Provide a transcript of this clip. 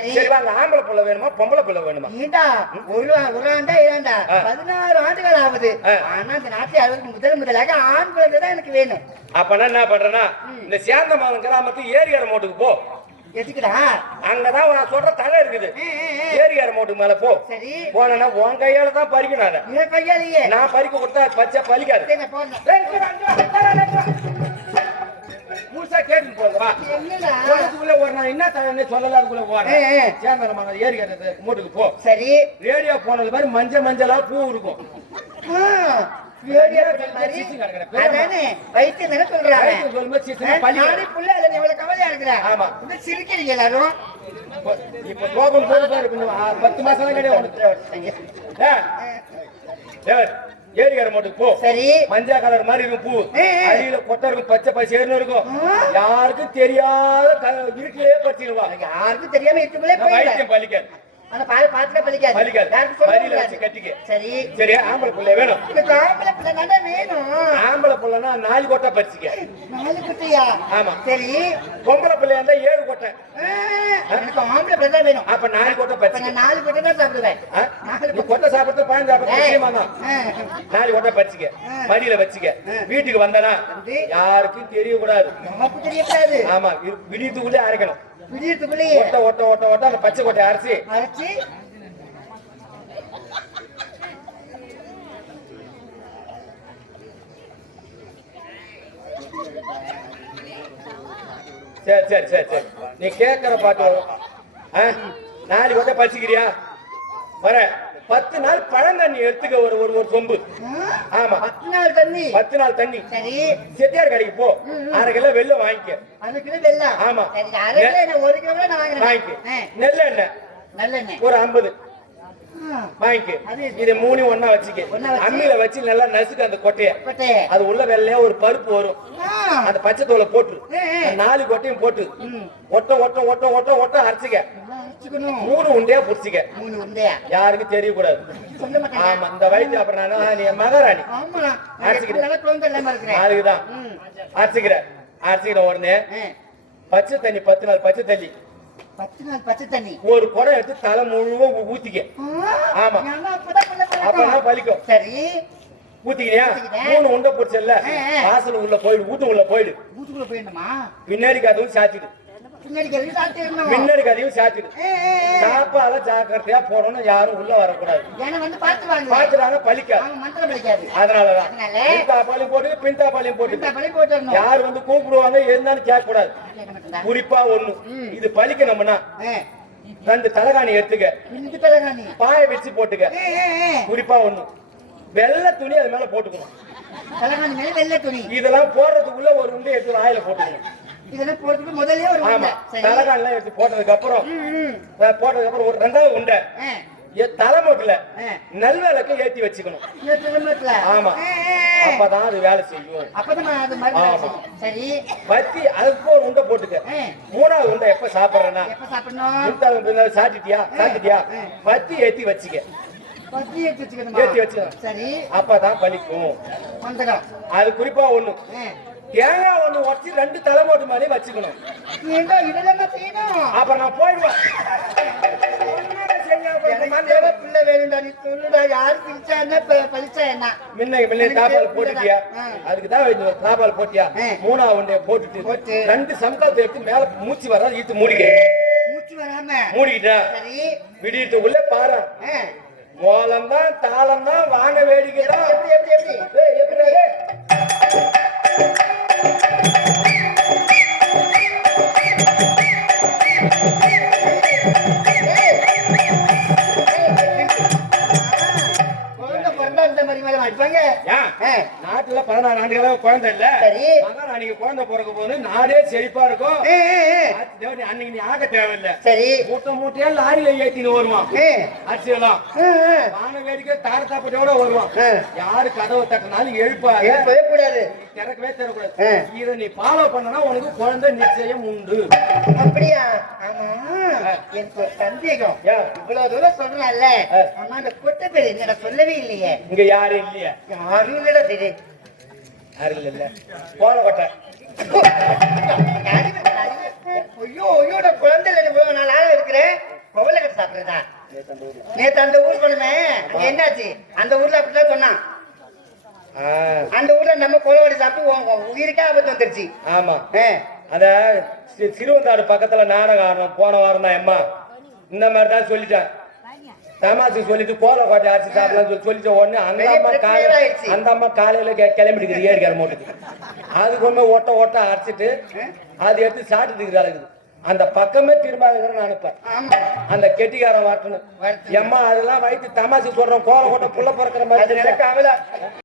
சரி. சரி வாங்க. ஆம்பளை புள்ள வேணுமா பொம்பளை புள்ள வேணுமா? ஏண்டா? ஒரு ஒரு ஆண்டா ஆ. பதினாறு ஆண்டுகள் ஆகுது. ஆனா இந்த நாட்டில் அவருக்கு முதல் முதலாக ஆண் குழந்தை தான் எனக்கு வேணும். அப்பனா என்ன பண்றேன்னா இந்த சேந்தமாவன் கிராமத்துக்கு ஏரியார மோட்டுக்கு போ. எதுக்குடா? அங்கதான் நான் சொல்ற தலை இருக்குது. ஏரியார மோட்டுக்கு மேல போ. சரி. போனா உன் கையால தான் பறிக்கணும் என் கையாலேயே. நான் பறிக்க கொடுத்தா பச்சை பலிக்காது கேட்டுட்டு போங்க வா ஒரு நான் என்ன தரேன்னு சொல்லல அதுக்குள்ள ஏ, போறேன் ஏ. சேந்தரமான ஏரியார மூட்டுக்கு போ. சரி. ரேடியோ போனது மாதிரி மஞ்சள் மஞ்சளா பூ இருக்கும். சிரிக்கிறீங்க எல்லாரும். இப்ப- கோபம் கொஞ்சம் ஆ, பத்து மாசம் தான் கிடையாது உனக்கு ஏ, ஏய், ஏரியார மூட்டுக்கு போ. சரி. மஞ்சா கலர் மாதிரி இருக்கும் பூ. அடியில கொட்டை இருக்கும் பச்சை பச்சைன்னு இருக்கும். யாருக்கும் தெரியாத இருட்டிலே பறிச்சிருவா யாருக்கும் தெரியாம போயிடுவேன் வைத்தியம் பலிக்காது ஆனா பாரு பாத்துக்க பலிக்காது பலிக்காது. வச்சு கட்டிக்க. சரி. சரி ஆம்பளை பிள்ளை வேணும். எனக்கு ஆம்பளை பிள்ளை தானே வேணும். ஆம்பளை பிள்ளைனா நாலு கொட்டை பறிச்சுக்க. நாலு குட்டியா? ஆமா. சரி. பொம்பளை பிள்ளையா இருந்தா ஏழு கொட்டை. எனக்கு பிள்ளை தான் வேணும். அப்ப நாலு கொட்டை பறிச்சுக்க நான் நாலு குட்டி தான் சாப்பிடுவேன். ஆ? நீ கொட்டை சாப்பிட்டு பழம் சாப்பிட்டு. நாலு கொட்டை பறிச்சுக்க ஆ. மடியில வச்சுக்க. வீட்டுக்கு வந்தனா வந்து? யாருக்கும் தெரியக்கூடாது. நமக்கு தெரியக்கூடாது. ஆமா விடியத்துக்குள்ளே அரைக்கணும். விடியத்துக்குள்ளேயே. ஒட்ட ஒட்ட ஒட்ட ஒட்ட அந்த பச்சை கொட்டை அரைச்சி. அரைச்சி. சரி சரி சரி சரி. நீ கேட்கற பாட்டு வரும். ஆ? நாலு கொட்டை பறிச்சுக்கிறியா வர. பத்து நாள் பழந்தண்ணி எடுத்துக்க ஒரு ஒரு ஒரு சொம்பு. ஆமா. பத்து நாள் தண்ணி. பத்து நாள் தண்ணி. சரி. செட்டியார் கடைக்கு போ. அரை கிலோ வெள்ளம் வாங்கிக்க. வெள்ளம் ஆமா. அரை கிலோ என்ன, ஒரு கிலோ வாங்கிக்க. ஆ, நெல்லெண்ணெய். நல்லெண்ணெய். ஒரு ஐம்பது. வாங்கிக்க. இது மூணு ஒண்ணா வச்சுக்க? அம்மியில வச்சு நல்லா நசுக்கு அந்த கொட்டைய. அது உள்ள வெள்ளையா ஒரு பருப்பு வரும். அந்த பச்சை தோலை போட்டு. நாலு கொட்டையும் போட்டு. ஒட்ட ஒட்ட ஒட்ட ஒட்ட ஒட்ட அரைச்சிக்க. மூணு உண்டையா புடிச்சிக்க மூணு உண்டையா யாருக்கும் தெரியக்கூடாது. ஆமா இந்த வயசு அப்புறம் நானா நீ மகாராணி. அதுக்குதான். அரைச்சிக்கிற. அரைச்சிக்கிற உடனே பச்சை தண்ணி பத்து நாள் பச்சை தண்ணி. பத்து நாள் பச்சை தண்ணி. ஒரு குடம் எடுத்து தலை முழுவ ஊ- ஊத்திக்க. ஆமா. அப்பதான். பலிக்கும் சரி. ஊத்திக்கிறியா. மூணு உண்டை பிடிச்சல ஆ, ஆ. வாசல் உள்ள போயிடு உள்ள போயிடு. வீட்டுக்குள்ள போயிடணுமா? பின்னாடி கதவும் சாத்திடு முன்னாடி கதையும் சாத்திடு ஏ, ஏ, ஏ. சாப்பாட ஜாக்கிரதையா போடணும் யாரும் உள்ள வரக்கூடாது. பாத்துறாங்க அதனாலதான். தாப்பாலையும் போட்டு பின் தாப்பாலையும் இந்த போட்டு யார் வந்து கூப்பிடுவாங்க இருந்தாலும் கேட்க கூடாது. குறிப்பா ஒண்ணு. இது பலிக்கணும்னா ஏ, ரெண்டு தலகாணி எடுத்துக்க. பாய வச்சு போட்டுக்க. குறிப்பா ஒண்ணு. வெள்ளை துணி அது மேல போட்டுக்கணும். இதெல்லாம் போடுறதுக்குள்ள ஒரு உண்டை எடுத்து ஆயில போட்டுக்கணும். இதெல்லாம் போட்டுட்டு முதல்லயே ஒரு உண்டை. சரி. தலகாணிலாம் எடுத்து போட்டதுக்கு அப்புறம் போட்டதுக்கு அப்புறம் ஒரு ரெண்டாவது உண்டை தலைமொட்டில. நல்விளக்கு ஏத்தி வச்சுக்கணும். ஆமா. அப்பதான் அது வேலை செய்யும். அப்பதான். சரி. வத்தி அதுக்கு ஒரு உண்டை போட்டுக்க. மூணாவது உண்டை எப்ப சாப்பிடுறேன்னா? சாட்டிட்டியா ஆ. வத்தி ஏத்தி வச்சுக்க. பத்தி ஏத்தி வச்சுக்கணும். சரி. அப்பதான் பலிக்கும் அது குறிப்பா ஒண்ணு. தேங்காய் ஒண்ணு உடச்சி ரெண்டு தலைமோட்டு மாதிரி வச்சுக்கணும்? அப்ப நான் போயிடுவேன். பிள்ளை வேணும்டா நீ சொல்லுடா. யாரு பிரிச்சா என்ன? ப- பழிச்சா என்ன? முன்ன முன்ன தாப்பால் போட்டுட்டியா? ஆ. அதுக்கு தான் தாப்பால் போட்டியா. மூணாவது உண்டைய போட்டுட்டு போட்டு. ரெண்டு சங்கத்தை எடுத்து மேல மூச்சு வர இழுத்து மூடிக்க. மூச்சு வராம? மூடிக்கிட்டா? சரி. விடியத்துக்குள்ள பாரு. மோளம் தான் தாளம் தான் வாங்க வேடிக்கை தான் எப்படி எப்படி? எப்படி? பதினாறு ஆண்டுகளா குழந்தை இல்ல சரி. மகாராணிக்கு குழந்தை பிறக்க போது நாடே செழிப்பா இருக்கும். அன்னைக்கு நீ ஆக தேவையில்லை. சரி. மூட்டை மூட்டையா லாரியில ஏத்தின்னு வருவான் ஆ, ஆ. வான வேடிக்கை தார தாப்பட்டோட வருவான். யாரு கதவை தட்டினாலும் எழுப்பாத. ஏற்பவே கூடாது. திறக்கவே திறக்கூடாது. இதை நீ ஃபாலோ பண்ணனா உனக்கு குழந்தை நிச்சயம் உண்டு. அப்படியா? ஆமா. எனக்கு ஒரு சந்தேகம்? இவ்வளவு தூரம் சொல்றேன்ல. ஆமா அந்த கொட்டை பேர் என்னடா சொல்லவே இல்லையே. இங்க யாரும் இல்லையா. யாரும் இல்லடா சரி. போன கொட்டை ஐயோ ஐயோ நான் குழந்தை இல்லை நாளாக இருக்கிறேன் சாப்பிடுறதா நேத்து அந்த ஊர் போனமே அங்க என்னாச்சு அந்த ஊர்ல அப்படிதான் சொன்னான் அந்த ஊர்ல நம்ம கொலவாடி சாப்பிட்டு உயிருக்கே ஆபத்து வந்துருச்சு ஆமா சி- சிறுவந்தாடு பக்கத்துல நாடகம் ஆடணும் போன வாரம் தான் அம்மா இந்த மாதிரி தான் சொல்லிட்டேன் தமாசு சொல்லிட்டு கோல கோட்டை அரிசி சாப்பிடலாம் சொல்லி உடனே அந்த அம்மா காலையில அந்த அம்மா காலையில கிளம்பிடுக்குது ஏரிக்கார மூட்டுக்கு அதுக்கு ஒண்ணு ஒட்ட ஒட்ட அரைச்சிட்டு அது எடுத்து சாப்பிட்டுட்டு இருக்குது அந்த பக்கமே திரும்ப நான் அனுப்பேன் அந்த கெட்டிக்காரன் வரட்டணும் எம்மா அதெல்லாம் வைத்து தமாசு சொல்றோம் கோல கோட்டை புள்ள பிறக்கிற மாதிரி